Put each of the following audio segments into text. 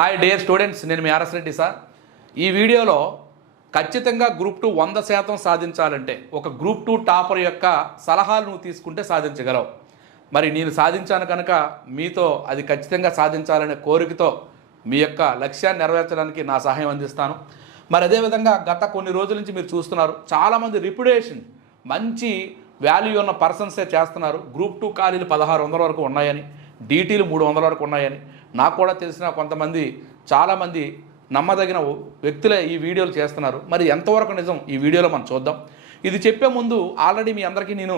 Hi dear students నేను మీ RS Reddy sir. ఈ వీడియోలో ఖచ్చితంగా గ్రూప్ టూ వంద శాతం సాధించాలంటే ఒక గ్రూప్ టూ టాపర్ యొక్క సలహాలు నువ్వు తీసుకుంటే సాధించగలవు. మరి నేను సాధించాను కనుక మీతో అది ఖచ్చితంగా సాధించాలనే కోరికతో మీ యొక్క లక్ష్యాన్ని నెరవేర్చడానికి నా సహాయం అందిస్తాను. మరి అదేవిధంగా గత కొన్ని రోజుల నుంచి మీరు చూస్తున్నారు చాలామంది రిప్యుటేషన్ మంచి వాల్యూ ఉన్న పర్సన్సే చేస్తున్నారు. గ్రూప్ టూ ఖాళీలు పదహారు వందల వరకు ఉన్నాయని డీటీలు మూడు వందల వరకు ఉన్నాయని నాకు కూడా తెలిసిన కొంతమంది చాలామంది నమ్మదగిన వ్యక్తులే ఈ వీడియోలు చేస్తున్నారు. మరి ఎంతవరకు నిజం? ఈ వీడియోలో మనం చూద్దాం. ఇది చెప్పే ముందు ఆల్రెడీ మీ అందరికీ నేను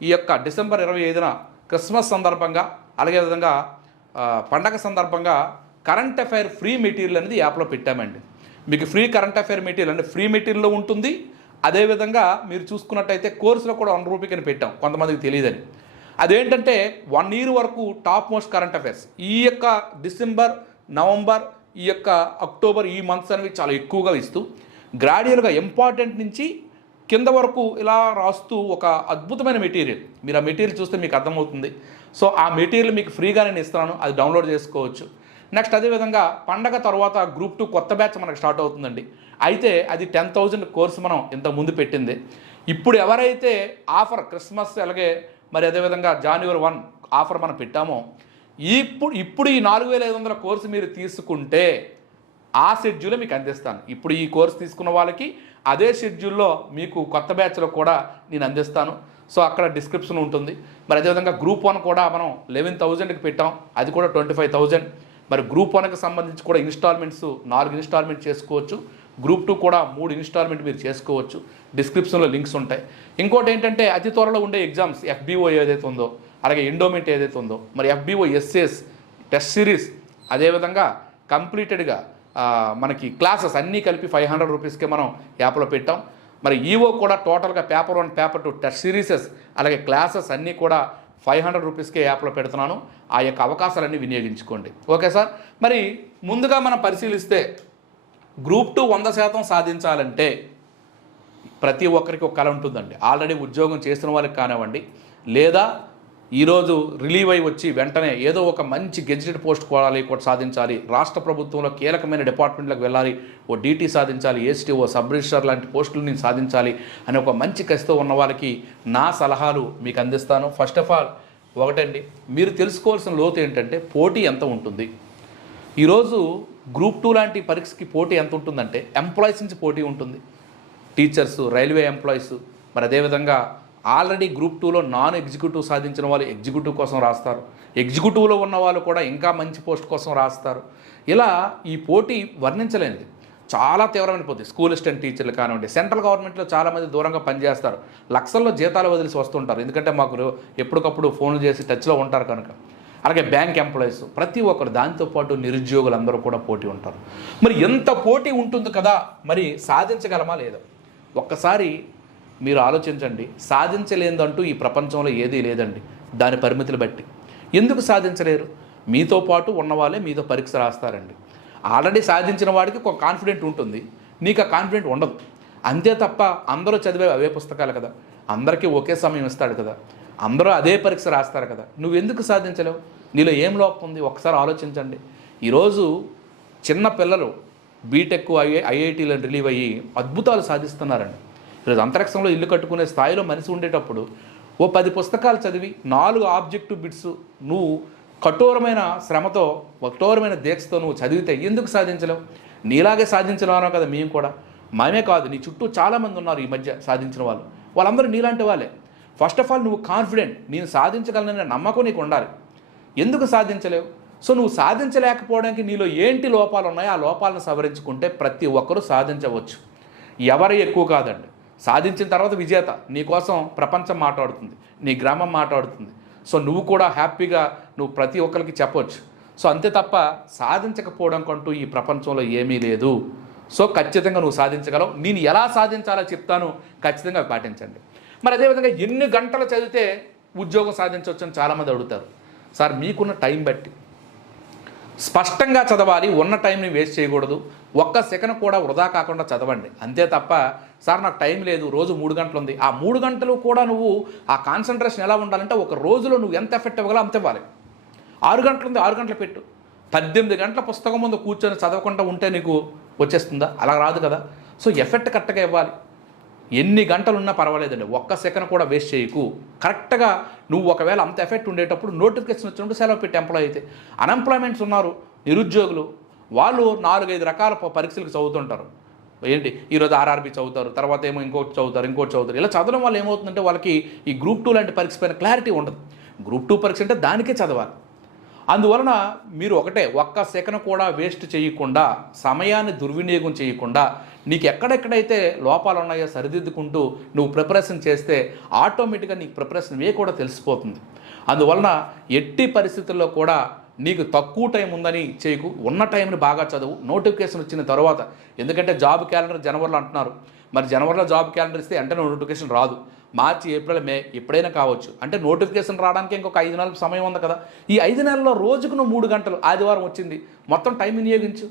ఈ యొక్క డిసెంబర్ ఇరవై ఐదున క్రిస్మస్ సందర్భంగా అలాగే విధంగా పండగ సందర్భంగా కరెంట్ అఫైర్ ఫ్రీ మెటీరియల్ అనేది యాప్లో పెట్టామండి. మీకు ఫ్రీ కరెంట్ అఫైర్ మెటీరియల్ అంటే ఫ్రీ మెటీరియల్లో ఉంటుంది. అదేవిధంగా మీరు చూసుకున్నట్టయితే కోర్సులో కూడా వన్ రూపీకి అని పెట్టాం. కొంతమందికి తెలియదని. అదేంటంటే వన్ ఇయర్ వరకు టాప్ మోస్ట్ కరెంట్ అఫైర్స్. ఈ యొక్క డిసెంబర్ నవంబర్ ఈ యొక్క అక్టోబర్ ఈ మంత్స్ అనేవి చాలా ఎక్కువగా ఇస్తూ గ్రాడ్యువల్గా ఇంపార్టెంట్ నుంచి కింద వరకు ఇలా రాస్తూ ఒక అద్భుతమైన మెటీరియల్. మీరు ఆ మెటీరియల్ చూస్తే మీకు అర్థమవుతుంది. సో ఆ మెటీరియల్ మీకు ఫ్రీగా నేను ఇస్తున్నాను అది డౌన్లోడ్ చేసుకోవచ్చు. నెక్స్ట్ అదేవిధంగా పండగ తర్వాత గ్రూప్ టూ కొత్త బ్యాచ్ మనకు స్టార్ట్ అవుతుందండి. అయితే అది టెన్ థౌజండ్ కోర్సు మనం ఇంత ముందు పెట్టింది. ఇప్పుడు ఎవరైతే ఆఫర్ క్రిస్మస్ అలాగే మరి అదేవిధంగా జనవరి వన్ ఆఫర్ మనం పెట్టామో ఇప్పుడు ఇప్పుడు ఈ నాలుగు వేల ఐదు వందల కోర్సు మీరు తీసుకుంటే ఆ షెడ్యూలే మీకు అందిస్తాను. ఇప్పుడు ఈ కోర్స్ తీసుకున్న వాళ్ళకి అదే షెడ్యూల్లో మీకు కొత్త బ్యాచ్లో కూడా నేను అందిస్తాను. సో అక్కడ డిస్క్రిప్షన్ ఉంటుంది. మరి అదేవిధంగా గ్రూప్ వన్ కూడా మనం లెవెన్ థౌజండ్కి పెట్టాం. అది కూడా ట్వంటీ ఫైవ్ థౌజండ్ మరి గ్రూప్ వన్కి సంబంధించి కూడా ఇన్స్టాల్మెంట్స్ నాలుగు ఇన్స్టాల్మెంట్ చేసుకోవచ్చు. గ్రూప్ టూ కూడా మూడు ఇన్స్టాల్మెంట్ మీరు చేసుకోవచ్చు. డిస్క్రిప్షన్లో లింక్స్ ఉంటాయి. ఇంకోటి ఏంటంటే అతి త్వరలో ఉండే ఎగ్జామ్స్ ఎఫ్బీఓ ఏదైతే ఉందో అలాగే ఎండోమెంట్ ఏదైతే ఉందో మరి ఎఫ్బీఓ ఎస్ఎస్ టెస్ట్ సిరీస్ అదేవిధంగా కంప్లీటెడ్గా మనకి క్లాసెస్ అన్నీ కలిపి ఫైవ్ హండ్రెడ్ రూపీస్కే మనం యాప్లో పెట్టాం. మరి ఈవో కూడా టోటల్గా paper one paper two test series అలాగే క్లాసెస్ అన్నీ కూడా ఫైవ్ హండ్రెడ్ రూపీస్కే యాప్లో పెడుతున్నాను. ఆ యొక్క అవకాశాలన్నీ వినియోగించుకోండి. Okay sir? మరి ముందుగా మనం పరిశీలిస్తే గ్రూప్ టూ వంద శాతం సాధించాలంటే ప్రతి ఒక్కరికి ఒక కళ ఉంటుందండి. ఆల్రెడీ ఉద్యోగం చేసిన వాళ్ళకి కానివ్వండి లేదా ఈరోజు రిలీవ్ అయి వచ్చి వెంటనే ఏదో ఒక మంచి గెజిటెడ్ పోస్ట్ కోరాలి కూడా సాధించాలి రాష్ట్ర ప్రభుత్వంలో కీలకమైన డిపార్ట్మెంట్లకు వెళ్ళాలి ఓ డీటీ సాధించాలి ఏసీటీ ఓ సబ్ రిజిస్టర్ లాంటి పోస్టులు నేను సాధించాలి అనే ఒక మంచి కసితో ఉన్న వాళ్ళకి నా సలహాలు మీకు అందిస్తాను. ఫస్ట్ ఆఫ్ ఆల్ ఒకటండి మీరు తెలుసుకోవాల్సిన లోతు ఏంటంటే పోటీ ఎంత ఉంటుంది? ఈరోజు గ్రూప్ టూ లాంటి పరీక్షకి పోటీ ఎంత ఉంటుందంటే ఎంప్లాయీస్ నుంచి పోటీ ఉంటుంది. టీచర్స్ రైల్వే ఎంప్లాయీస్ మరి అదేవిధంగా ఆల్రెడీ గ్రూప్ టూలో నాన్ ఎగ్జిక్యూటివ్ సాధించిన వాళ్ళు ఎగ్జిక్యూటివ్ కోసం రాస్తారు. ఎగ్జిక్యూటివ్లో ఉన్న వాళ్ళు కూడా ఇంకా మంచి పోస్ట్ కోసం రాస్తారు. ఇలా ఈ పోటీ వర్ణించలేనిది. చాలా తీవ్రమైన పోతే స్కూల్ అసిస్టెంట్ టీచర్లు కానివ్వండి సెంట్రల్ గవర్నమెంట్లో చాలామంది దూరంగా పనిచేస్తారు. లక్షల్లో జీతాలు వదిలిసి వస్తుంటారు. ఎందుకంటే మాకు ఎప్పటికప్పుడు ఫోన్లు చేసి టచ్లో ఉంటారు కనుక. అలాగే బ్యాంక్ ఎంప్లాయీస్ ప్రతి ఒక్కరు దాంతోపాటు నిరుద్యోగులు అందరూ కూడా పోటీ ఉంటారు. మరి ఎంత పోటీ ఉంటుంది కదా? మరి సాధించగలమా? లేదా. ఒక్కసారి మీరు ఆలోచించండి. సాధించలేదంటూ ఈ ప్రపంచంలో ఏదీ లేదండి. దాని పరిమితులు బట్టి. ఎందుకు సాధించలేరు? మీతో పాటు ఉన్నవాళ్ళే మీతో పరీక్ష రాస్తారండి. ఆల్రెడీ సాధించిన వాడికి ఒక కాన్ఫిడెంట్ ఉంటుంది. నీకు ఆ కాన్ఫిడెంట్ ఉండదు. అంతే తప్ప అందరూ చదివే అవే పుస్తకాలు కదా. అందరికీ ఒకే సమయం ఇస్తాడు కదా. అందరూ అదే పరీక్ష రాస్తారు కదా. నువ్వు ఎందుకు సాధించలేవు? నీలో ఏం లోపం ఉంది? ఒకసారి ఆలోచించండి. ఈరోజు చిన్న పిల్లలు బీటెక్ ఐఐ ఐఐటీలను రిలీవ్ అయ్యి అద్భుతాలు సాధిస్తున్నారండి. ఈరోజు అంతరిక్షంలో ఇల్లు కట్టుకునే స్థాయిలో మనిషి ఉండేటప్పుడు ఓ పది పుస్తకాలు చదివి నాలుగు ఆబ్జెక్టివ్ బిట్స్ నువ్వు కఠోరమైన శ్రమతో కఠోరమైన దీక్షతో నువ్వు చదివితే ఎందుకు సాధించలేవు? నీలాగే సాధించలేమో కదా మేము కూడా. మేమే కాదు నీ చుట్టూ చాలామంది ఉన్నారు ఈ మధ్య సాధించిన వాళ్ళు. వాళ్ళందరూ నీలాంటి వాళ్ళే. ఫస్ట్ ఆఫ్ ఆల్ నువ్వు కాన్ఫిడెంట్ నేను సాధించగలననే నమ్మకం నీకు ఉండాలి. ఎందుకు సాధించలేవు? సో నువ్వు సాధించలేకపోవడానికి నీలో ఏంటి లోపాలు ఉన్నాయో ఆ లోపాలను సవరించుకుంటే ప్రతి ఒక్కరూ సాధించవచ్చు. ఎవరు ఎక్కువ కాదండి. సాధించిన తర్వాత విజేత. నీకోసం ప్రపంచం మాట్లాడుతుంది. నీ గ్రామం మాట్లాడుతుంది. సో నువ్వు కూడా హ్యాపీగా నువ్వు ప్రతి ఒక్కరికి చెప్పొచ్చు. సో అంతే తప్ప సాధించకపోవడం కంటూ ఈ ప్రపంచంలో ఏమీ లేదు. సో ఖచ్చితంగా నువ్వు సాధించగలవు. నేను ఎలా సాధించాలో చెప్తాను. ఖచ్చితంగా పాటించండి. మరి అదేవిధంగా ఎన్ని గంటలు చదివితే ఉద్యోగం సాధించవచ్చు అని చాలామంది అడుగుతారు. సార్ మీకున్న టైం బట్టి. స్పష్టంగా చదవాలి ఉన్న టైంని వేస్ట్ చేయకూడదు. ఒక్క సెకండ్ కూడా వృధా కాకుండా చదవండి. అంతే తప్ప సార్ నాకు టైం లేదు రోజు మూడు గంటలు ఉంది ఆ మూడు గంటలు కూడా నువ్వు ఆ కాన్సన్ట్రేషన్ ఎలా ఉండాలంటే ఒక రోజులో నువ్వు ఎంత ఎఫెక్ట్ ఇవ్వగలో అంత ఇవ్వాలి. ఆరు గంటలు ఉంది ఆరు గంటలు పెట్టు. పద్దెనిమిది గంటల పుస్తకం ముందు కూర్చొని చదవకుండా ఉంటే నీకు వచ్చేస్తుందా? అలా రాదు కదా. సో ఎఫెక్ట్ కరెక్ట్గా ఇవ్వాలి. ఎన్ని గంటలు ఉన్నా పర్వాలేదండి. ఒక్క సెకండ్ కూడా వేస్ట్ చేయకు. కరెక్ట్గా నువ్వు ఒకవేళ అంత ఎఫెక్ట్ ఉండేటప్పుడు నోటిఫికేషన్ వచ్చినప్పుడు సెలవు పెట్టి ఎంప్లాయ్ అయితే. అన్ఎంప్లాయ్మెంట్స్ ఉన్నారు నిరుద్యోగులు. వాళ్ళు నాలుగైదు రకాల పరీక్షలకు చదువుతుంటారు. ఏంటి? ఈరోజు ఆర్ఆర్బీ చదువుతారు తర్వాత ఏమో ఇంకోటి చదువుతారు ఇంకోటి చదువుతారు. ఇలా చదవడం వల్ల ఏమవుతుందంటే వాళ్ళకి ఈ గ్రూప్ టూ లాంటి పరీక్ష పైన క్లారిటీ ఉండదు. గ్రూప్ టూ పరీక్ష అంటే దానికే చదవాలి. అందువలన మీరు ఒకటే ఒక్క సెకండ్ కూడా వేస్ట్ చేయకుండా సమయాన్ని దుర్వినియోగం చేయకుండా నీకు ఎక్కడెక్కడైతే లోపాలు ఉన్నాయో సరిదిద్దుకుంటూ నువ్వు ప్రిపరేషన్ చేస్తే ఆటోమేటిక్గా నీకు ప్రిపరేషన్ వే కూడా తెలిసిపోతుంది. అందువలన ఎట్టి పరిస్థితుల్లో కూడా నీకు తక్కువ టైం ఉందని చేయకు. ఉన్న టైంని బాగా చదువు. నోటిఫికేషన్ వచ్చిన తర్వాత. ఎందుకంటే జాబ్ క్యాలెండర్ జనవరిలో అంటున్నారు. మరి జనవరిలో జాబ్ క్యాలెండర్ ఇస్తే వెంటనే నోటిఫికేషన్ రాదు. మార్చి ఏప్రిల్ మే ఎప్పుడైనా కావచ్చు. అంటే నోటిఫికేషన్ రావడానికి ఇంకొక ఐదు నెలల సమయం ఉంది కదా. ఈ ఐదు నెలల్లో రోజుకు నువ్వు మూడు గంటలు ఆదివారం వచ్చింది. మొత్తం టైం వినియోగించు.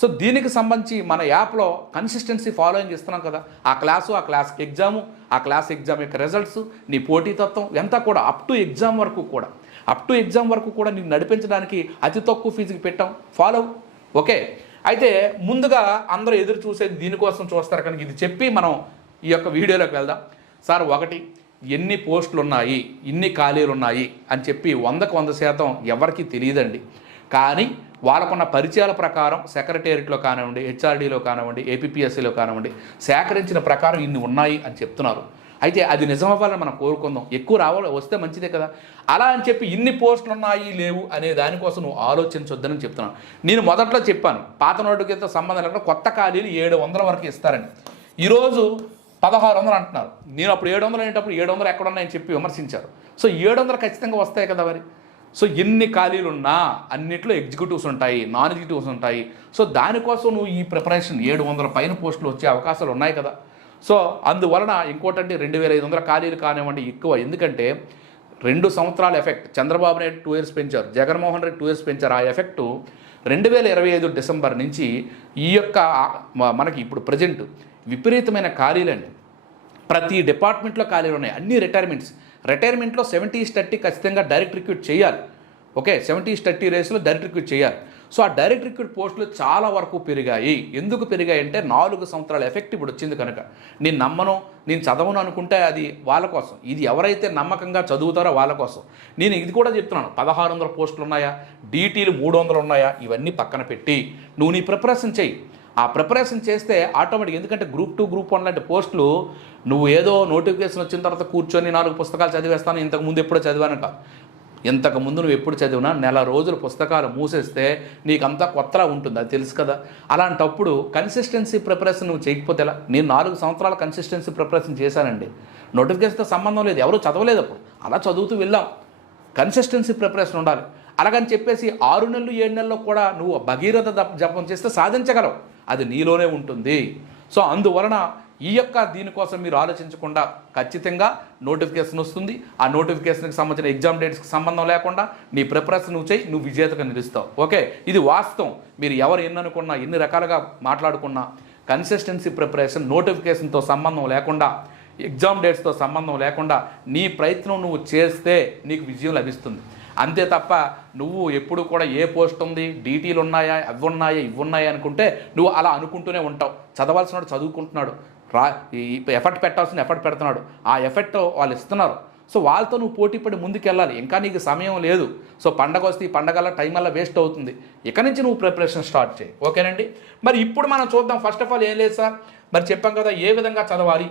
సో దీనికి సంబంధించి మన యాప్లో కన్సిస్టెన్సీ ఫాలోయింగ్ ఇస్తున్నాం కదా. ఆ క్లాసు ఆ క్లాస్ ఎగ్జాము ఆ క్లాస్ ఎగ్జామ్ యొక్క రిజల్ట్స్ నీ పోటీతత్వం ఎంత కూడా అప్ టు ఎగ్జామ్ వరకు కూడా. అప్ టు ఎగ్జామ్ వరకు కూడా నీకు నడిపించడానికి అతి తక్కువ ఫీజుకి పెట్టాం. ఫాలో ఓకే అయితే ముందుగా అందరూ ఎదురు చూసేది దీనికోసం చూస్తారు కనుక ఇది చెప్పి మనం ఈ యొక్క వీడియోలోకి వెళ్దాం. సార్ ఒకటి ఎన్ని పోస్టులు ఉన్నాయి ఇన్ని ఖాళీలు ఉన్నాయి అని చెప్పి వందకు వంద శాతం ఎవరికి తెలియదండి. కానీ వాళ్ళకున్న పరిచయాల ప్రకారం సెక్రటేరియట్లో కానివ్వండి హెచ్ఆర్డీలో కానివ్వండి ఏపీఎస్సీలో కానివ్వండి సేకరించిన ప్రకారం ఇన్ని ఉన్నాయి అని చెప్తున్నారు. అయితే అది నిజమవ్వాలని మనం కోరుకుందాం. ఎక్కువ రావాలి వస్తే మంచిదే కదా. అలా అని చెప్పి ఇన్ని పోస్టులు ఉన్నాయి లేవు అనే దానికోసం నువ్వు ఆలోచించొద్దని చెప్తున్నాను. నేను మొదట్లో చెప్పాను పాత నోటుకితో సంబంధం లేకుండా కొత్త ఖాళీలు ఏడు వందల వరకు ఇస్తారండి ఈరోజు పదహారు వందలు అంటున్నారు. నేను అప్పుడు ఏడు వందలు అనేటప్పుడు ఏడు వందలు ఎక్కడున్నాయని చెప్పి విమర్శించారు. సో ఏడు వందలు ఖచ్చితంగా వస్తాయి కదా మరి. సో ఎన్ని ఖాళీలు ఉన్నా అన్నిట్లో ఎగ్జిక్యూటివ్స్ ఉంటాయి నాన్ ఎగ్జిక్యూటివ్స్ ఉంటాయి. సో దానికోసం నువ్వు ఈ ప్రిపరేషన్ ఏడు వందల పైన పోస్టులు వచ్చే అవకాశాలు ఉన్నాయి కదా. సో అందువలన ఇంకోటంటే రెండు వేల ఐదు వందల ఖాళీలు కానివ్వండి ఎక్కువ. ఎందుకంటే రెండు సంవత్సరాల effect Chandrababu Naidu two years పెంచారు జగన్మోహన్ రెడ్డి టూ ఇయర్స్ పెంచారు. ఆ ఎఫెక్టు రెండు వేల ఇరవై ఐదు డిసెంబర్ నుంచి ఈ యొక్క మనకి ఇప్పుడు ప్రజెంట్ విపరీతమైన ఖాళీలండి. ప్రతి డిపార్ట్మెంట్లో ఖాళీలు ఉన్నాయి. అన్ని రిటైర్మెంట్స్ రిటైర్మెంట్లో సెవెంటీ థర్టీ ఖచ్చితంగా డైరెక్ట్ రిక్రూట్ చేయాలి. ఓకే? సెవెంటీ థర్టీ రేస్లో డైరెక్ట్ రిక్రూట్ చేయాలి. సో ఆ డైరెక్ట్ రిక్రూట్ పోస్టులు చాలా వరకు పెరిగాయి. ఎందుకు పెరిగాయి అంటే నాలుగు సంవత్సరాల ఎఫెక్ట్ ఇప్పుడు వచ్చింది కనుక. నేను నమ్మను నేను చదవను అనుకుంటే అది వాళ్ళ కోసం. ఇది ఎవరైతే నమ్మకంగా చదువుతారో వాళ్ళ కోసం. నేను ఇది కూడా చెప్తున్నాను. పదహారు వందల పోస్టులు ఉన్నాయా? డీటీలు మూడు వందలు ఉన్నాయా? ఇవన్నీ పక్కన పెట్టి. నువ్వు నీ ప్రిపరేషన్ చెయ్యి. ఆ ప్రిపరేషన్ చేస్తే ఆటోమేటిక్ ఎందుకంటే గ్రూప్ టూ గ్రూప్ వన్ లాంటి పోస్టులు నువ్వు ఏదో నోటిఫికేషన్ వచ్చిన తర్వాత కూర్చొని నాలుగు పుస్తకాలు చదివేస్తాను ఇంతకు ముందు ఎప్పుడో చదివాను కాదు. ఇంతకు ముందు నువ్వు ఎప్పుడు చదివినా నెల రోజులు పుస్తకాలు మూసేస్తే నీకంతా కొత్తలా ఉంటుంది అది తెలుసు కదా. అలాంటప్పుడు కన్సిస్టెన్సీ ప్రిపరేషన్ నువ్వు చేయకపోతే ఎలా? నేను నాలుగు సంవత్సరాల కన్సిస్టెన్సీ ప్రిపరేషన్ చేశానండి. నోటిఫికేషన్తో సంబంధం లేదు ఎవరు చదవలేదు అప్పుడు. అలా చదువుతూ వెళ్ళాం. కన్సిస్టెన్సీ ప్రిపరేషన్ ఉండాలి. అలాగని చెప్పేసి ఆరు నెలలు ఏడు నెలల్లో కూడా నువ్వు భగీరథ జపం చేస్తే సాధించగలవు. అది నీలోనే ఉంటుంది. సో అందువలన ఈ యొక్క దీనికోసం మీరు ఆలోచించకుండా ఖచ్చితంగా నోటిఫికేషన్ వస్తుంది. ఆ నోటిఫికేషన్కి సంబంధించిన ఎగ్జామ్ డేట్స్కి సంబంధం లేకుండా నీ ప్రిపరేషన్ నువ్వు చేయి నువ్వు విజేతగా నిలుస్తావు. ఓకే? ఇది వాస్తవం. మీరు ఎవరు ఎన్ని అనుకున్నా ఎన్ని రకాలుగా మాట్లాడుకున్నా కన్సిస్టెన్సీ ప్రిపరేషన్ నోటిఫికేషన్తో సంబంధం లేకుండా ఎగ్జామ్ డేట్స్తో సంబంధం లేకుండా నీ ప్రయత్నం నువ్వు చేస్తే నీకు విజయం లభిస్తుంది. అంతే తప్ప నువ్వు ఎప్పుడు కూడా ఏ పోస్ట్ ఉంది డీటీలు ఉన్నాయా అవి ఉన్నాయా ఇవి ఉన్నాయా అనుకుంటే నువ్వు అలా అనుకుంటూనే ఉంటావు. చదవాల్సిన వాడు చదువుకుంటున్నాడు. రా ఎఫర్ట్ పెట్టాల్సిన ఎఫర్ట్ పెడుతున్నాడు. ఆ ఎఫర్ట్ వాళ్ళు ఇస్తున్నారు. సో వాళ్ళతో నువ్వు పోటీ పడి ముందుకెళ్ళాలి. ఇంకా నీకు సమయం లేదు. సో పండగ వస్తే ఈ పండగల టైం అలా వేస్ట్ అవుతుంది. ఇక నుంచి నువ్వు ప్రిపరేషన్ స్టార్ట్ చేయి. ఓకేనండి? మరి ఇప్పుడు మనం చూద్దాం. ఫస్ట్ ఆఫ్ ఆల్ ఏం లేదు సార్. మరి చెప్పాం కదా ఏ విధంగా చదవాలి?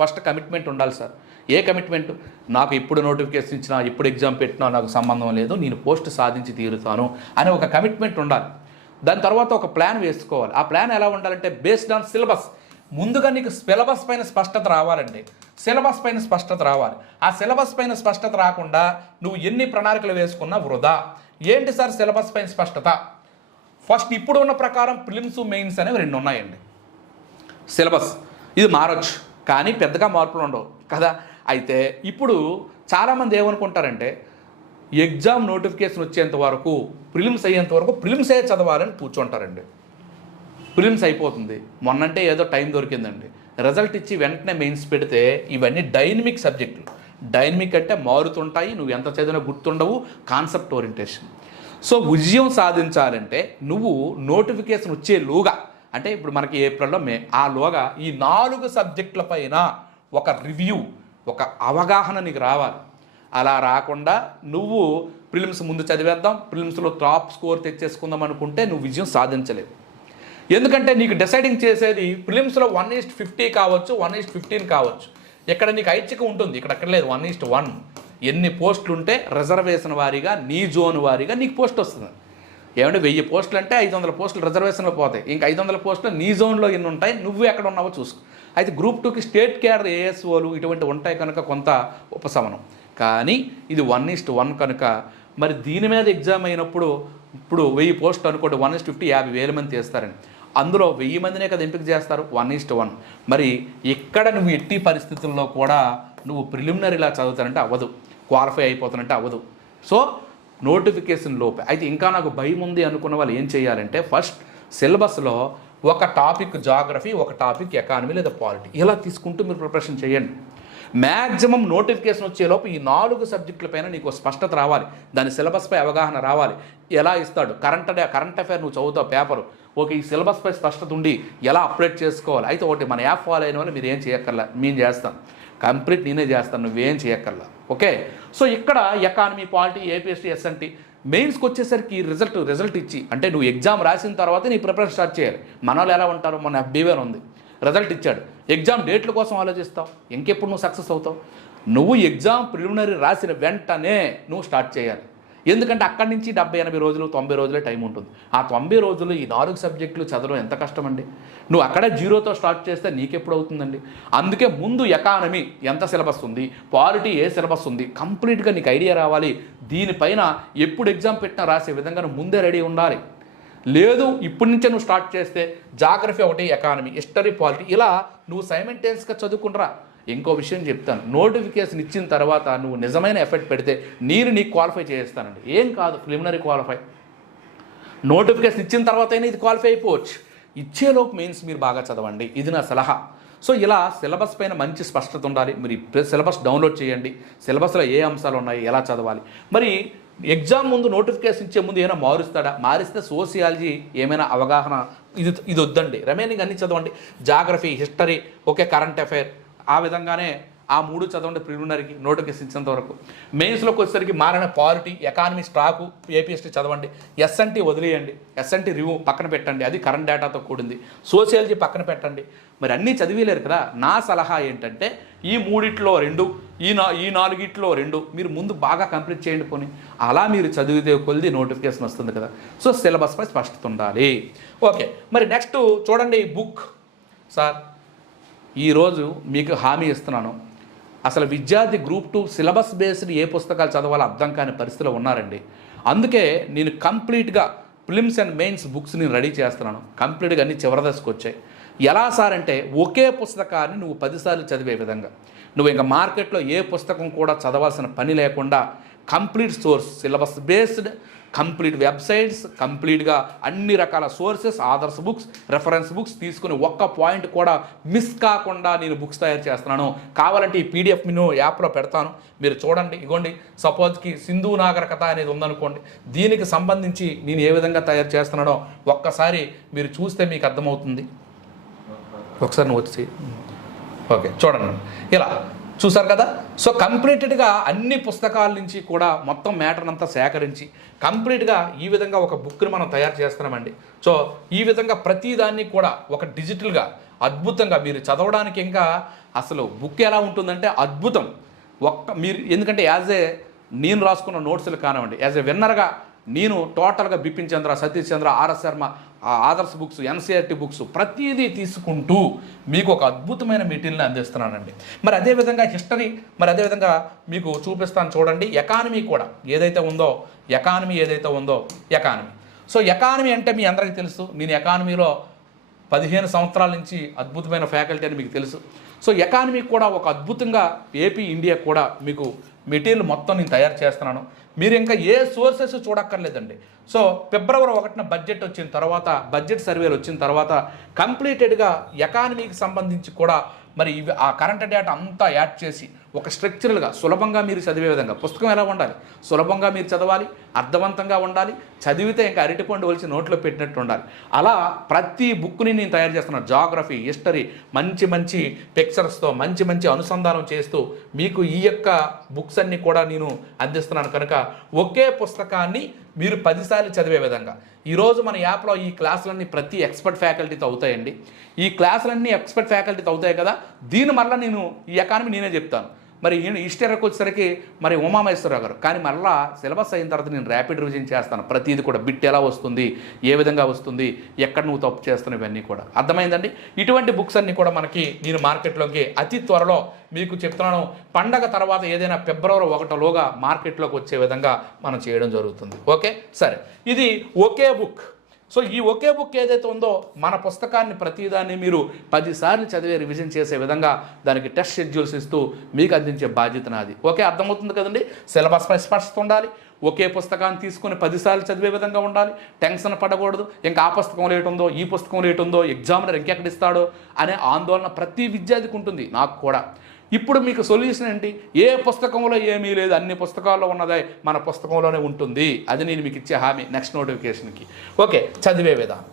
ఫస్ట్ కమిట్మెంట్ ఉండాలి సార్. ఏ కమిట్మెంట్ నాకు ఇప్పుడు నోటిఫికేషన్ ఇచ్చినా ఇప్పుడు ఎగ్జామ్ పెట్టినా నాకు సంబంధం లేదు నేను పోస్ట్ సాధించి తీరుతాను అనే ఒక కమిట్మెంట్ ఉండాలి. దాని తర్వాత ఒక ప్లాన్ వేసుకోవాలి. ఆ ప్లాన్ ఎలా ఉండాలంటే బేస్డ్ ఆన్ సిలబస్ ముందుగా నీకు సిలబస్ పైన స్పష్టత రావాలండి. సిలబస్ పైన స్పష్టత రావాలి. ఆ సిలబస్ పైన స్పష్టత రాకుండా నువ్వు ఎన్ని ప్రణాళికలు వేసుకున్నా వృధా. ఏంటి సార్ సిలబస్ పైన స్పష్టత? ఫస్ట్ ఇప్పుడు ఉన్న ప్రకారం ప్రిలిమ్స్ మెయిన్స్ అనేవి రెండు ఉన్నాయండి. సిలబస్ ఇది మారచ్చు. కానీ పెద్దగా మార్పులు ఉండవు. కదా? అయితే ఇప్పుడు చాలామంది ఏమనుకుంటారంటే ఎగ్జామ్ నోటిఫికేషన్ వచ్చేంత వరకు ప్రిలిమ్స్ అయ్యేంత వరకు ప్రిలిమ్స్ అయ్యే చదవాలని కూర్చుంటారండి. ప్రిలిమ్స్ అయిపోతుంది. మొన్నంటే ఏదో టైం దొరికిందండి. రిజల్ట్ ఇచ్చి వెంటనే మెయిన్స్ పెడితే ఇవన్నీ డైనమిక్ సబ్జెక్టులు. డైనమిక్ అంటే మారుతుంటాయి నువ్వు ఎంత చదివినా గుర్తుండవు కాన్సెప్ట్ ఓరియంటేషన్. సో విజయం సాధించాలంటే నువ్వు నోటిఫికేషన్ వచ్చే లోగా అంటే ఇప్పుడు మనకి ఏప్రిల్లో మే ఆ లోగా ఈ నాలుగు సబ్జెక్టుల పైన ఒక రివ్యూ ఒక అవగాహన నీకు రావాలి. అలా రాకుండా నువ్వు ప్రిలిమ్స్ ముందు చదివేద్దాం ప్రిలిమ్స్లో టాప్ స్కోర్ తెచ్చేసుకుందాం అనుకుంటే నువ్వు విజయం సాధించలేవు. ఎందుకంటే నీకు డిసైడింగ్ చేసేది ప్రిలిమ్స్లో వన్ ఈస్ట్ ఫిఫ్టీ కావచ్చు వన్ ఈస్ట్ ఫిఫ్టీన్ కావచ్చు. ఇక్కడ నీకు ఐచ్ఛిక ఉంటుంది ఇక్కడ అక్కడ లేదు వన్ ఈస్ట్ వన్. ఎన్ని పోస్టులు ఉంటే రిజర్వేషన్ వారీగా నీ జోన్ వారీగా నీకు పోస్ట్ వస్తుంది. ఏమంటే వెయ్యి పోస్టులు అంటే ఐదు వందల పోస్టులు రిజర్వేషన్లో పోతాయి. ఇంకా ఐదు వందల పోస్టులు నీ జోన్లో ఎన్ని ఉంటాయి నువ్వు ఎక్కడ ఉన్నావో చూసుకో. అయితే గ్రూప్ టూకి స్టేట్ కేడర్ ఏఎస్ఓలు ఇటువంటి ఉంటాయి కనుక కొంత ఉపశమనం. కానీ ఇది వన్ ఈస్ట్ వన్ కనుక మరి దీని మీద ఎగ్జామ్ అయినప్పుడు ఇప్పుడు వెయ్యి పోస్ట్ అనుకోండి వన్ ఈస్ట్ ఫిఫ్టీ యాభై వేల మంది చేస్తారండి అందులో వెయ్యి మందినే కదా ఎంపిక చేస్తారు వన్ ఈస్ట్ వన్. మరి ఇక్కడ నువ్వు ఎట్టి పరిస్థితుల్లో కూడా నువ్వు ప్రిలిమినరీలా చదువుతానంటే అవ్వదు క్వాలిఫై అయిపోతానంటే అవ్వదు. సో నోటిఫికేషన్ లోపే. అయితే ఇంకా నాకు భయం ఉంది అనుకున్న వాళ్ళు ఏం చేయాలంటే ఫస్ట్ సిలబస్లో ఒక టాపిక్ జాగ్రఫీ ఒక టాపిక్ ఎకానమీ లేదా పాలిటీ ఇలా తీసుకుంటూ మీరు ప్రిపరేషన్ చేయండి. మ్యాక్సిమం నోటిఫికేషన్ వచ్చేలోపు ఈ నాలుగు సబ్జెక్టులపైన నీకు స్పష్టత రావాలి. దాని సిలబస్పై అవగాహన రావాలి. ఎలా ఇస్తాడు? కరెంట్ కరెంట్ అఫైర్ నువ్వు చదువుతావు పేపరు ఓకే ఈ సిలబస్పై స్పష్టత ఉండి ఎలా అప్డేట్ చేసుకోవాలి? అయితే ఒకటి మన యాప్ ఫాలో అయిన వాళ్ళు మీరు ఏం చేయక్కర్లా. మేము చేస్తాం. కంప్లీట్ నేనే చేస్తాను. నువ్వేం చేయక్కర్లా. ఓకే? సో ఇక్కడ ఎకానమీ పాలిటీ ఏపీఎస్టీ ఎస్ఎన్టీ మెయిన్స్కి వచ్చేసరికి రిజల్ట్ రిజల్ట్ ఇచ్చి అంటే నువ్వు ఎగ్జామ్ రాసిన తర్వాత నీ ప్రిపరేషన్ స్టార్ట్ చేయాలి. మన వాళ్ళు ఎలా ఉంటారు మన ఎఫ్బీవేర్ ఉంది. రిజల్ట్ ఇచ్చాడు. ఎగ్జామ్ డేట్ల కోసం ఆలోచిస్తావు. ఇంకెప్పుడు నువ్వు సక్సెస్ అవుతావు? నువ్వు ఎగ్జామ్ ప్రిలిమినరీ రాసిన వెంటనే నువ్వు స్టార్ట్ చేయాలి. ఎందుకంటే అక్కడి నుంచి డెబ్బై ఎనభై రోజులు తొంభై రోజులే టైం ఉంటుంది. ఆ తొంభై రోజులు ఈ నాలుగు సబ్జెక్టులు చదవడం ఎంత కష్టం అండి నువ్వు అక్కడే జీరోతో స్టార్ట్ చేస్తే నీకెప్పుడు అవుతుందండి? అందుకే ముందు ఎకానమీ ఎంత సిలబస్ ఉంది? పాలిటీ ఏ సిలబస్ ఉంది? కంప్లీట్గా నీకు ఐడియా రావాలి. దీనిపైన ఎప్పుడు ఎగ్జామ్ పెట్టినా రాసే విధంగా నువ్వు ముందే రెడీ ఉండాలి. లేదు ఇప్పటి నుంచే నువ్వు స్టార్ట్ చేస్తే జాగ్రఫీ ఒకటి ఎకానమీ హిస్టరీ పాలిటీ ఇలా నువ్వు సైమెంటేన్స్గా చదువుకుంటరా. ఇంకో విషయం చెప్తాను నోటిఫికేషన్ ఇచ్చిన తర్వాత నువ్వు నిజమైన ఎఫెక్ట్ పెడితే నేను నీకు క్వాలిఫై చేస్తానండి. ఏం కాదు ప్రిలిమినరీ క్వాలిఫై. నోటిఫికేషన్ ఇచ్చిన తర్వాత అయినా ఇది క్వాలిఫై అయిపోవచ్చు. ఇచ్చేలోపు మెయిన్స్ మీరు బాగా చదవండి. ఇది నా సలహా. సో ఇలా సిలబస్ పైన మంచి స్పష్టత ఉండాలి. మీరు సిలబస్ డౌన్లోడ్ చేయండి. సిలబస్లో ఏ అంశాలు ఉన్నాయి ఎలా చదవాలి? మరి ఎగ్జామ్ ముందు నోటిఫికేషన్ ఇచ్చే ముందు ఏమైనా మారుస్తాడా? మారిస్తే సోషియాలజీ ఏమైనా అవగాహన ఇది ఇది వద్దండి. రిమైనింగ్ అన్ని చదవండి. Geography history okay current affair. ఆ విధంగానే ఆ మూడు చదవండి ప్రిలిమినరీకి నోటిఫికేషన్ వరకు. మెయిన్స్లోకి వచ్చేసరికి మారిన పాలిటీ ఎకానమీ స్టాకు ఏపీఎస్టీ చదవండి. ఎస్ఎన్టీ వదిలేయండి. ఎస్ఎన్టీ రివ్యూ పక్కన పెట్టండి. అది కరెంట్ డేటాతో కూడింది. సోషియాలజీ పక్కన పెట్టండి. మరి అన్నీ చదివేలేరు కదా. నా సలహా ఏంటంటే ఈ మూడిట్లో రెండు ఈ నా ఈ నాలుగిట్లో రెండు మీరు ముందు బాగా కంప్లీట్ చేయండి పోనీ. అలా మీరు చదివితే కొలిది నోటిఫికేషన్ వస్తుంది కదా. సో సిలబస్పై స్పష్టత ఉండాలి. ఓకే. మరి నెక్స్ట్ చూడండి బుక్. సార్ ఈరోజు మీకు హామీ ఇస్తున్నాను. అసలు విద్యార్థి గ్రూప్ టూ సిలబస్ బేస్డ్ ఏ పుస్తకాలు చదవాలో అర్థం కాని పరిస్థితిలో ఉన్నారండి. అందుకే నేను కంప్లీట్గా ఫిలిమ్స్ అండ్ మెయిన్స్ బుక్స్ నేను రెడీ చేస్తున్నాను. కంప్లీట్గా అన్ని చివరి దశకు వచ్చాయి. ఎలా సార్ అంటే ఒకే పుస్తకాన్ని నువ్వు పదిసార్లు చదివే విధంగా. నువ్వు ఇంకా మార్కెట్లో ఏ పుస్తకం కూడా చదవాల్సిన పని లేకుండా complete source syllabus based complete websites కంప్లీట్గా అన్ని రకాల sources others books reference books తీసుకుని ఒక్క పాయింట్ కూడా మిస్ కాకుండా నేను బుక్స్ తయారు చేస్తున్నాను. కావాలంటే ఈ పీడిఎఫ్ నేను యాప్లో పెడతాను. మీరు చూడండి ఇగోండి. సపోజ్కి సింధు నాగరికత అనేది ఉందనుకోండి. దీనికి సంబంధించి నేను ఏ విధంగా తయారు చేస్తున్నానో ఒక్కసారి మీరు చూస్తే మీకు అర్థమవుతుంది. ఒకసారి నువ్వు వచ్చి ఓకే చూడండి. ఇలా. చూసారు కదా? సో కంప్లీటెడ్గా అన్ని పుస్తకాల నుంచి కూడా మొత్తం మ్యాటర్ అంతా సేకరించి కంప్లీట్గా ఈ విధంగా ఒక బుక్ని మనం తయారు చేస్తున్నామండి. సో ఈ విధంగా ప్రతిదాన్ని కూడా ఒక డిజిటల్గా అద్భుతంగా మీరు చదవడానికి ఇంకా అసలు బుక్ ఎలా ఉంటుందంటే అద్భుతం. ఒక్క మీరు ఎందుకంటే యాజ్ ఏ నేను రాసుకున్న నోట్స్లు కానివ్వండి యాజ్ ఏ విన్నర్గా నేను టోటల్గా బిపిన్ చంద్ర సతీష్ చంద్ర ఆర్ఎస్ శర్మ ఆ ఆదర్శ బుక్స్ ఎన్సీఆర్టీ బుక్స్ ప్రతిదీ తీసుకుంటూ మీకు ఒక అద్భుతమైన మెటీరియల్ని అందిస్తున్నానండి. మరి అదేవిధంగా హిస్టరీ మరి అదేవిధంగా మీకు చూపిస్తాను చూడండి ఎకానమీ కూడా ఏదైతే ఉందో ఎకానమీ ఏదైతే ఉందో ఎకానమీ. సో ఎకానమీ అంటే మీ అందరికీ తెలుసు నేను ఎకానమీలో పదిహేను సంవత్సరాల నుంచి అద్భుతమైన ఫ్యాకల్టీ అని మీకు తెలుసు. సో ఎకానమీ కూడా ఒక అద్భుతంగా ఏపీ ఇండియా కూడా మీకు మెటీరియల్ మొత్తం నేను తయారు చేస్తున్నాను. మీరు ఇంకా ఏ సోర్సెస్ చూడక్కర్లేదండి. సో ఫిబ్రవరి ఒకటిన బడ్జెట్ వచ్చిన తర్వాత బడ్జెట్ సర్వేలు వచ్చిన తర్వాత కంప్లీటెడ్గా ఎకానమీకి సంబంధించి కూడా మరి ఇవి ఆ కరెంట్ డేటా అంతా యాడ్ చేసి ఒక స్ట్రక్చరల్గా సులభంగా మీరు చదివే విధంగా పుస్తకం ఎలా ఉండాలి? సులభంగా మీరు చదవాలి అర్థవంతంగా ఉండాలి చదివితే ఇంకా అరటిపండు వలిసి నోట్లో పెట్టినట్టు ఉండాలి. అలా ప్రతి బుక్ని నేను తయారు చేస్తున్నాను. జాగ్రఫీ హిస్టరీ మంచి మంచి పిక్చర్స్తో మంచి మంచి అనుసంధానం చేస్తూ మీకు ఈ యొక్క బుక్స్ అన్నీ కూడా నేను అందిస్తున్నాను కనుక ఒకే పుస్తకాన్ని మీరు పదిసార్లు చదివే విధంగా. ఈరోజు మన యాప్లో ఈ క్లాసులన్నీ ప్రతి ఎక్స్పర్ట్ ఫ్యాకల్టీతో అవుతాయండి. ఈ క్లాసులన్నీ ఎక్స్పర్ట్ ఫ్యాకల్టీతో అవుతాయి కదా? దీని మరల నేను ఈ ఎకానమీ నేనే చెప్తాను. మరి ఈస్టర్కి వచ్చేసరికి మరి ఉమామహేశ్వరరావు గారు. కానీ మరలా సిలబస్ అయిన తర్వాత నేను ర్యాపిడ్ రివిజన్ చేస్తాను. ప్రతిదీ కూడా బిట్ ఎలా వస్తుంది ఏ విధంగా వస్తుంది ఎక్కడ నువ్వు తప్పు చేస్తున్నావు ఇవన్నీ కూడా. అర్థమైందండి? ఇటువంటి బుక్స్ అన్నీ కూడా మనకి నేను మార్కెట్లోకి అతి త్వరలో మీకు చెప్తున్నాను. పండగ తర్వాత ఏదైనా ఫిబ్రవరి ఒకటోలోగా మార్కెట్లోకి వచ్చే విధంగా మనం చేయడం జరుగుతుంది. ఓకే? సరే. ఇది ఒకే బుక్. సో ఈ ఒకే బుక్ ఏదైతే ఉందో మన పుస్తకాన్ని ప్రతిదాన్ని మీరు పదిసార్లు చదివే రివిజన్ చేసే విధంగా దానికి టెస్ట్ షెడ్యూల్స్ ఇస్తూ మీకు అందించే బాధ్యత నాది. ఓకే అర్థమవుతుంది కదండి? సిలబస్పై స్పష్టత ఉండాలి. ఒకే పుస్తకాన్ని తీసుకొని పదిసార్లు చదివే విధంగా ఉండాలి. టెన్షన్ పడకూడదు. ఇంకా ఆ పుస్తకం రేటు ఉందో ఈ పుస్తకం రేటు ఉందో ఎగ్జామినర్ ఇంకెక్కడ ఇస్తాడో? అనే ఆందోళన ప్రతి విద్యార్థికి ఉంటుంది. నాకు కూడా. ఇప్పుడు మీకు సొల్యూషన్ ఏంటి? ఏ పుస్తకంలో ఏమీ లేదు అన్ని పుస్తకాల్లో ఉన్నదే మన పుస్తకంలోనే ఉంటుంది. అది నేను మీకు ఇచ్చే హామీ నెక్స్ట్ నోటిఫికేషన్కి ఓకే చదివే విధానం.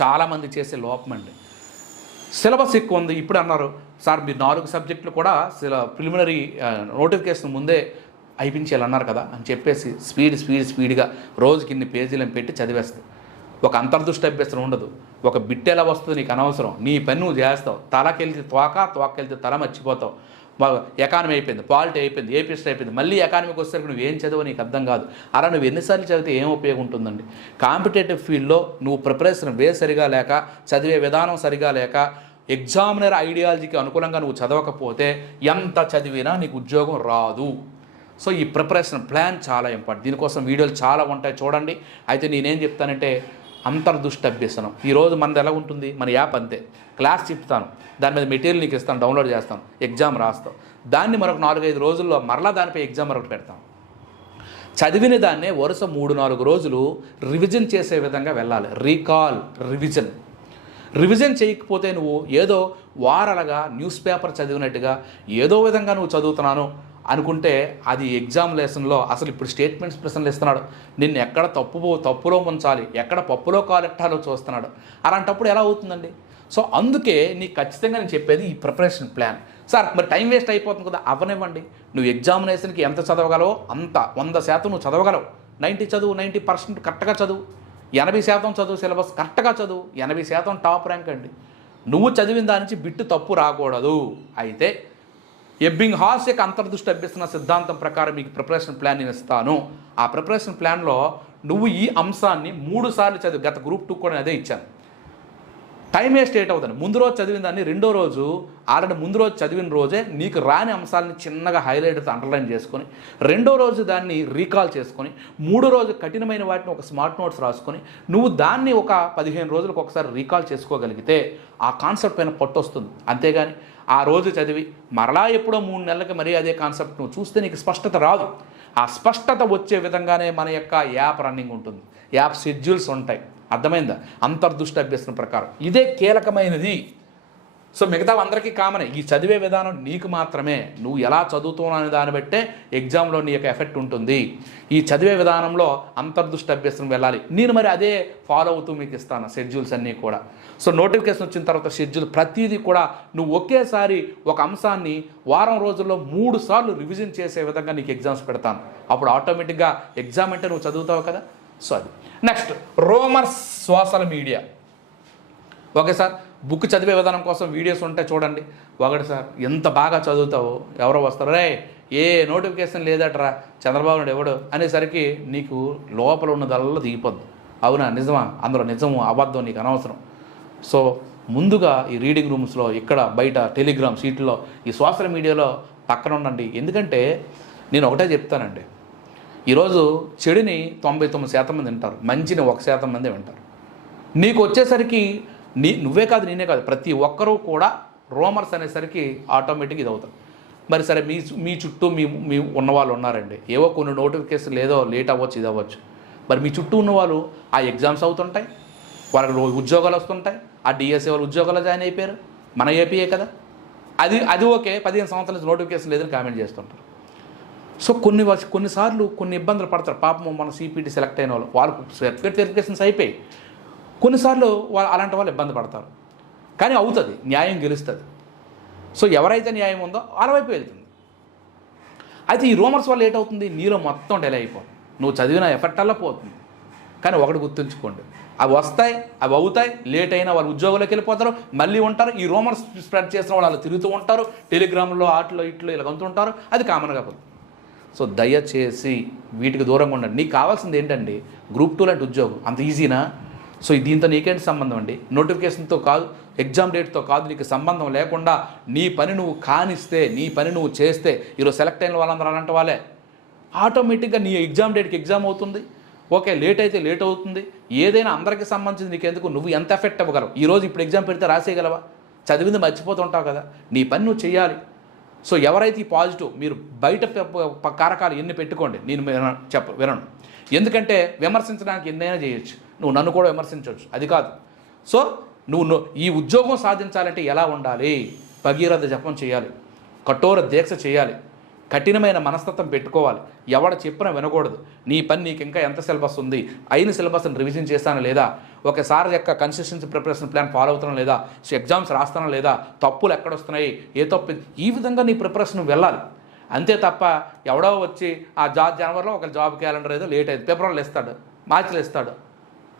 చాలామంది చేసే లోపం అండి. సిలబస్ ఎక్కువ ఉంది ఇప్పుడు అన్నారు. సార్ మీరు నాలుగు సబ్జెక్టులు కూడా సిల ప్రిలిమినరీ నోటిఫికేషన్ ముందే అయిపించాలి అన్నారు కదా అని చెప్పేసి స్పీడ్ స్పీడ్ స్పీడ్గా రోజుకి ఇన్ని పేజీలను పెట్టి చదివేస్తారు ఒక అంతర్దృష్టి అభ్యసనం ఉండదు. ఒక బిట్ ఎలా వస్తుంది నీకు అనవసరం. నీ పని నువ్వు చేస్తావు. తలకెళ్తే తోక తోకెళ్తే తల మర్చిపోతావు. ఎకానమీ అయిపోయింది పాలిటీ అయిపోయింది ఏపీఎస్టీ అయిపోయింది. మళ్ళీ ఎకానమీకి వచ్చేసరికి నువ్వు ఏం చదువు నీకు అర్థం కాదు. అలా నువ్వు ఎన్నిసార్లు చదివితే ఏం ఉపయోగం ఉంటుందండి? కాంపిటేటివ్ ఫీల్డ్లో నువ్వు ప్రిపరేషన్ వే సరిగా లేక చదివే విధానం సరిగా లేక ఎగ్జామినర్ ఐడియాలజీకి అనుకూలంగా నువ్వు చదవకపోతే ఎంత చదివినా నీకు ఉద్యోగం రాదు. సో ఈ ప్రిపరేషన్ ప్లాన్ చాలా ఇంపార్టెంట్. దీనికోసం వీడియోలు చాలా ఉంటాయి. చూడండి. అయితే నేనేం చెప్తానంటే అంతర్దృష్టి అభ్యసనం ఈరోజు మనది ఎలా ఉంటుంది? మన యాప్ అంతే. క్లాస్ చెప్తాను. దాని మీద మెటీరియల్ నీకు ఇస్తాను డౌన్లోడ్ చేస్తాను ఎగ్జామ్ రాస్తాం దాన్ని మరొక నాలుగైదు రోజుల్లో మరలా దానిపై ఎగ్జామ్ మరొకటి పెడతాం. చదివిన దాన్నే వరుస మూడు నాలుగు రోజులు రివిజన్ చేసే విధంగా వెళ్ళాలి. Recall revision. రివిజన్ చేయకపోతే నువ్వు ఏదో వారలగా న్యూస్ పేపర్ చదివినట్టుగా ఏదో విధంగా నువ్వు చదువుతున్నాను అనుకుంటే అది ఎగ్జామ్ లెసన్లో అసలు ఇప్పుడు స్టేట్మెంట్స్ ప్రశ్నలు ఇస్తున్నాడు. నిన్ను ఎక్కడ తప్పు తప్పులో ముంచాలి ఎక్కడ పప్పులో కాలెట్టాలో చూస్తున్నాడు. అలాంటప్పుడు ఎలా అవుతుందండి? సో అందుకే నీకు ఖచ్చితంగా నేను చెప్పేది ఈ ప్రిపరేషన్ ప్లాన్. సార్ మరి టైం వేస్ట్ అయిపోతుంది కదా అవనివ్వండి నువ్వు ఎగ్జామినేషన్కి ఎంత చదవగలవో అంత వంద శాతం నువ్వు చదవగలవు. నైంటీ చదువు నైంటీ పర్సెంట్ కరెక్ట్గా చదువు. ఎనభై శాతం చదువు సిలబస్ కరెక్ట్గా చదువు. ఎనభై శాతం టాప్ ర్యాంక్ అండి. నువ్వు చదివిన దాని నుంచి బిట్టు తప్పు రాకూడదు. అయితే ఎబ్బింగ్ హాస్ యొక్క అంతర్దృష్టి అభ్యసన సిద్ధాంతం ప్రకారం మీకు ప్రిపరేషన్ ప్లాన్ నేను ఇస్తాను. ఆ ప్రిపరేషన్ ప్లాన్లో నువ్వు ఈ అంశాన్ని మూడు సార్లు చదివి గత గ్రూప్ టూ కూడా అదే ఇచ్చాను. టైం వేస్ట్ ఏట్ అవుతుంది? ముందు రోజు చదివిన దాన్ని రెండో రోజు ఆల్రెడీ ముందు రోజు చదివిన రోజే నీకు రాని అంశాలని చిన్నగా హైలైట్ అండర్లైన్ చేసుకొని రెండో రోజు దాన్ని రీకాల్ చేసుకొని మూడో రోజు కఠినమైన వాటిని ఒక స్మార్ట్ నోట్స్ రాసుకొని నువ్వు దాన్ని ఒక పదిహేను రోజులకు ఒకసారి రీకాల్ చేసుకోగలిగితే ఆ కాన్సెప్ట్ పైన పట్టు వస్తుంది. అంతేగాని ఆ రోజు చదివి మరలా ఎప్పుడో మూడు నెలలకి మరీ అదే కాన్సెప్ట్ నువ్వు చూస్తే నీకు స్పష్టత రాదు. ఆ స్పష్టత వచ్చే విధంగానే మన యొక్క యాప్ రన్నింగ్ ఉంటుంది. యాప్ షెడ్యూల్స్ ఉంటాయి. అర్థమైందా? అంతర్దృష్టి అభ్యసన ప్రకారం. ఇదే కీలకమైనది. సో మిగతా అందరికీ కామనే. ఈ చదివే విధానం నీకు మాత్రమే. నువ్వు ఎలా చదువుతున్నావు అనే దాన్ని బట్టే ఎగ్జామ్లో నీ యొక్క ఎఫెక్ట్ ఉంటుంది. ఈ చదివే విధానంలో అంతర్దృష్టి అభ్యసనం వెళ్ళాలి. నేను మరి అదే ఫాలో అవుతూ మీకు ఇస్తాను షెడ్యూల్స్ అన్నీ కూడా. సో నోటిఫికేషన్ వచ్చిన తర్వాత షెడ్యూల్ ప్రతిదీ కూడా నువ్వు ఒకేసారి ఒక అంశాన్ని వారం రోజుల్లో మూడు సార్లు రివిజన్ చేసే విధంగా నీకు ఎగ్జామ్స్ పెడతాను. అప్పుడు ఆటోమేటిక్గా ఎగ్జామ్ అంటే నువ్వు చదువుతావు కదా? సో అది. Next rumours social media. Okay sir? Book చదివే విధానం కోసం వీడియోస్ ఉంటే చూడండి. ఒకటి సార్ ఎంత బాగా చదువుతావో? ఎవరో వస్తారు. రే ఏ నోటిఫికేషన్ లేదట్రా? చంద్రబాబు నాయుడు ఎవడు? అనేసరికి నీకు లోపల ఉన్నదల్లా దిగిపోద్దు. అవునా? నిజమా? అందులో నిజము అబద్ధం నీకు అనవసరం. సో ముందుగా ఈ రీడింగ్ రూమ్స్లో ఇక్కడ బయట టెలిగ్రామ్ సీట్లో ఈ సోషల్ మీడియాలో పక్కన ఉండండి ఎందుకంటే నేను ఒకటే చెప్తానండి. ఈరోజు చెడుని తొంభై తొమ్మిది శాతం మంది వింటారు. మంచిని ఒక శాతం మంది వింటారు. నీకు వచ్చేసరికి నీ నువ్వే కాదు నేనే కాదు. ప్రతి ఒక్కరూ కూడా రోమర్స్ అనేసరికి ఆటోమేటిక్ ఇది అవుతారు మరి సరే మీ మీ చుట్టూ మీ మీ ఉన్నవాళ్ళు ఉన్నారండి. ఏవో కొన్ని నోటిఫికేషన్ లేదో లేట్ అవ్వచ్చు ఇది అవ్వచ్చు. మరి మీ చుట్టూ ఉన్నవాళ్ళు ఆ ఎగ్జామ్స్ అవుతుంటాయి. వాళ్ళకి ఉద్యోగాలు వస్తుంటాయి. ఆ డిఎస్ఏ వాళ్ళు ఉద్యోగాలు జాయిన్ అయిపోయారు. మన ఏపీఏ కదా. అది అది ఓకే. పదిహేను సంవత్సరాల నుంచి నోటిఫికేషన్ లేదని కామెంట్ చేస్తుంటారు. సో కొన్ని కొన్నిసార్లు కొన్ని ఇబ్బందులు పడతారు. పాపం మన సిపిటి సెలెక్ట్ అయిన వాళ్ళు. వాళ్ళకు సర్టిఫికేట్ వెరిఫికేషన్స్ అయిపోయి కొన్నిసార్లు వాళ్ళు అలాంటి వాళ్ళు ఇబ్బంది పడతారు. కానీ అవుతుంది న్యాయం గెలుస్తుంది. సో ఎవరైతే న్యాయం ఉందో వాళ్ళ వైపు వెళ్తుంది. అయితే ఈ రూమర్స్ వల్ల ఏటవుతుంది? నీలో మొత్తం డెలే అయిపోతుంది. నువ్వు చదివిన ఎఫెక్ట్ అలా పోతుంది. కానీ ఒకటి గుర్తుంచుకోండి. అవి వస్తాయి అవి అవుతాయి లేట్ అయినా వాళ్ళు ఉద్యోగంలోకి వెళ్ళిపోతారు మళ్ళీ ఉంటారు. ఈ రూమర్స్ స్ప్రెడ్ చేసిన వాళ్ళు అలా తిరుగుతూ ఉంటారు టెలిగ్రామ్లో ఆటలో ఇట్లో ఇలా ఉంటారు. అది కామన్గా పోతుంది. సో దయచేసి వీటికి దూరంగా ఉండండి. నీకు కావాల్సింది ఏంటండి? గ్రూప్ టూ లాంటి ఉద్యోగం. అంత ఈజీనా? సో దీంతో నీకేంటి సంబంధం అండి? నోటిఫికేషన్తో కాదు ఎగ్జామ్ డేట్తో కాదు నీకు సంబంధం లేకుండా నీ పని నువ్వు కానిస్తే నీ పని నువ్వు చేస్తే ఈరోజు సెలెక్ట్ అయిన వాళ్ళందరూ అలాంటి వాళ్ళే. ఆటోమేటిక్గా నీ ఎగ్జామ్ డేట్కి ఎగ్జామ్ అవుతుంది. ఓకే లేట్ అయితే లేట్ అవుతుంది. ఏదైనా అందరికీ సంబంధించింది నీకెందుకు? నువ్వు ఎంత ఎఫెక్ట్ అవ్వగలవు? ఈరోజు ఇప్పుడు ఎగ్జామ్ పెడితే రాసేయగలవా? చదివింది మర్చిపోతుంటావు కదా. నీ పని నువ్వు చేయాలి సో ఎవరైతే ఈ పాజిటివ్ మీరు బయట కారకాలు ఎన్ని పెట్టుకోండి నేను విన- చెప్ప వినను. ఎందుకంటే విమర్శించడానికి ఎన్నైనా చేయొచ్చు. నువ్వు నన్ను కూడా విమర్శించవచ్చు అది కాదు. సో నువ్వు ఈ ఉద్యోగం సాధించాలంటే ఎలా ఉండాలి? భగీరథ జపం చేయాలి. కఠోర దీక్ష చేయాలి. కఠినమైన మనస్తత్వం పెట్టుకోవాలి. ఎవడ చెప్పినా వినకూడదు. నీ పని నీకు ఇంకా ఎంత సిలబస్ ఉంది? అయిన సిలబస్ని రివిజన్ చేస్తానా లేదా? ఒకసారి యొక్క కన్సిస్టెన్సీ ప్రిపరేషన్ ప్లాన్ ఫాలో అవుతానా లేదా? సో ఎగ్జామ్స్ రాస్తానా లేదా? తప్పులు ఎక్కడొస్తున్నాయి? ఏ తప్పు? ఈ విధంగా నీ ప్రిపరేషన్ వెళ్ళాలి. అంతే తప్ప ఎవడో వచ్చి ఆ జాబ్ జనవరిలో ఒక జాబ్ క్యాలెండర్ ఏదో లేట్ అయింది. ఫిబ్రవరిలో ఇస్తాడు. మార్చిలో ఇస్తాడు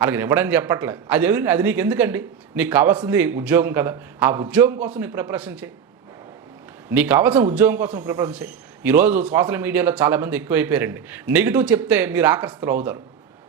అలాగే ఇవ్వడని చెప్పట్లేదు అది ఎవరి అది నీకు ఎందుకండి? నీకు కావాల్సింది ఉద్యోగం కదా. ఆ ఉద్యోగం కోసం నీ ప్రిపరేషన్ చేయి. నీకు కావాల్సిన ఉద్యోగం కోసం ప్రిపరేషన్ చేయి. ఈరోజు సోషల్ మీడియాలో చాలామంది ఎక్కువైపోయారండి. నెగిటివ్ చెప్తే మీరు ఆకర్షితులు అవుతారు.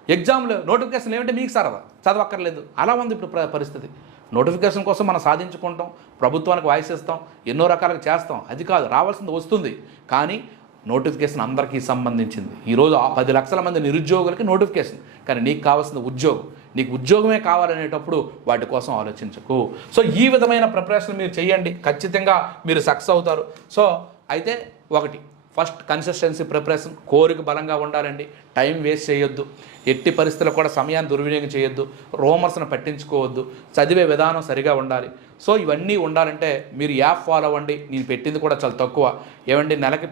ఎగ్జామ్లో నోటిఫికేషన్ ఏమంటే మీకు సరదా చదవక్కర్లేదు. అలా ఉంది ఇప్పుడు ప్ర- పరిస్థితి. నోటిఫికేషన్ కోసం మనం సాధించుకుంటాం ప్రభుత్వానికి వాయిస్ ఇస్తాం ఎన్నో రకాలుగా చేస్తాం. అది కాదు రావాల్సింది వస్తుంది. కానీ నోటిఫికేషన్ అందరికీ సంబంధించింది. ఈరోజు ఆ పది లక్షల మంది నిరుద్యోగులకి నోటిఫికేషన్. కానీ నీకు కావాల్సింది ఉద్యోగం. నీకు ఉద్యోగమే కావాలనేటప్పుడు వాటి కోసం ఆలోచించకు. సో ఈ విధమైన ప్రిపరేషన్ మీరు చేయండి ఖచ్చితంగా మీరు సక్సెస్ అవుతారు. సో అయితే ఒకటి ఫస్ట్ కన్సిస్టెన్సీ ప్రిపరేషన్ కోరిక బలంగా ఉండాలండి. టైం వేస్ట్ చేయొద్దు. ఎట్టి పరిస్థితుల్లో కూడా సమయాన్ని దుర్వినియోగం చేయొద్దు. రూమర్స్ను పట్టించుకోవద్దు. చదివే విధానం సరిగా ఉండాలి. సో ఇవన్నీ ఉండాలంటే మీరు యాప్ ఫాలో అవ్వండి. నేను పెట్టింది కూడా చాలా తక్కువ. ఏమండి నెలకి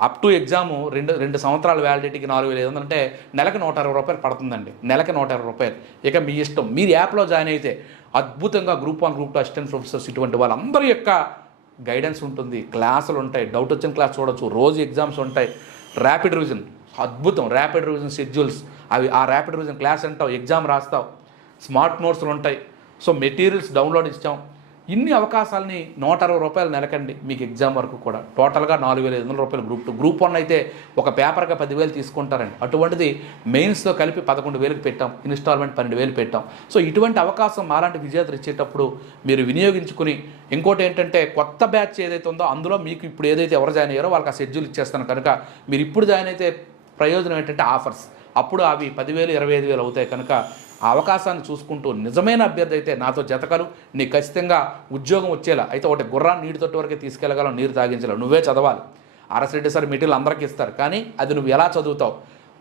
అప్ టు ఎగ్జాము రెండు రెండు సంవత్సరాల వ్యాలిడిటీకి నాలుగు వేలు ఐదు అంటే నెలకి నూట ఇరవై రూపాయలు పడుతుందండి. నెలకి నూట ఇరవై రూపాయలు. ఇక మీ ఇష్టం. మీరు యాప్లో జాయిన్ అయితే అద్భుతంగా group one group two assistant professors ఇటువంటి వాళ్ళందరి యొక్క గైడెన్స్ ఉంటుంది క్లాసులు ఉంటాయి డౌట్ వచ్చిన క్లాస్ చూడొచ్చు రోజు ఎగ్జామ్స్ ఉంటాయి. ర్యాపిడ్ రివిజన్ అద్భుతం ర్యాపిడ్ రివిజన్ షెడ్యూల్స్ అవి ఆ ర్యాపిడ్ రివిజన్ క్లాస్ అంటావు ఎగ్జామ్ రాస్తావు. స్మార్ట్ నోట్స్లు ఉంటాయి. సో మెటీరియల్స్ డౌన్లోడ్ ఇచ్చాం. ఇన్ని అవకాశాలని నూట అరవై రూపాయలు నెలకండి మీకు ఎగ్జామ్ వరకు కూడా. టోటల్గా నాలుగు వేల ఐదు వందల రూపాయలు గ్రూప్ టూ. గ్రూప్ వన్ అయితే ఒక పేపర్గా పదివేలు తీసుకుంటారండి. అటువంటిది మెయిన్స్తో కలిపి పదకొండు వేలకు పెట్టాం. ఇన్స్టాల్మెంట్ పన్నెండు వేలు పెట్టాం. సో ఇటువంటి అవకాశం మాలాంటి విజేతలు ఇచ్చేటప్పుడు మీరు వినియోగించుకుని ఇంకోటి ఏంటంటే కొత్త బ్యాచ్ ఏదైతే ఉందో అందులో మీకు ఇప్పుడు ఏదైతే ఎవరు జాయిన్ అయ్యారో వాళ్ళకి ఆ షెడ్యూల్ ఇచ్చేస్తాను. కనుక మీరు ఇప్పుడు జాయిన్ అయితే ప్రయోజనం ఏంటంటే ఆఫర్స్. అప్పుడు అవి పదివేలు ఇరవై ఐదు వేలు అవుతాయి కనుక ఆ అవకాశాన్ని చూసుకుంటూ నిజమైన అభ్యర్థి అయితే నాతో జతకలు. నీ ఖచ్చితంగా ఉద్యోగం వచ్చేలా. అయితే ఒకటి గుర్రాన్ని నీటి తొట్టు వరకే తీసుకెళ్ళగలవు నీరు తాగించలేవు. నువ్వే చదవాలి. అరసరెడ్డి సార్ మెటీరియల్ అందరికీ ఇస్తారు. కానీ అది నువ్వు ఎలా చదువుతావు?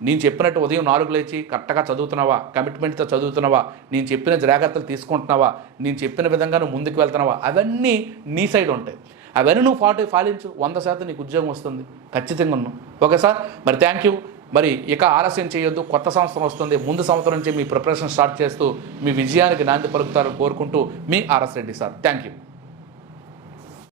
నేను చెప్పినట్టు ఉదయం నాలుగు లేచి కరెక్ట్గా చదువుతున్నావా? కమిట్మెంట్తో చదువుతున్నావా? నేను చెప్పిన జాగ్రత్తలు తీసుకుంటున్నావా? నేను చెప్పిన విధంగా నువ్వు ముందుకు వెళ్తున్నావా? అవన్నీ నీ సైడ్ ఉంటాయి. అవన్నీ నువ్వు ఫాలో పాలించు వంద శాతం నీకు ఉద్యోగం వస్తుంది. ఖచ్చితంగా ఉన్నావు ఓకే సార్? మరి థ్యాంక్ యూ. మరి ఇక ఆలస్యం చేయొద్దు కొత్త సంవత్సరం వస్తుంది ముందు సంవత్సరం నుంచి మీ ప్రిపరేషన్ స్టార్ట్ చేస్తూ మీ విజయానికి నాంది పలుకుతారని కోరుకుంటూ మీ RS Reddy sir. Thank you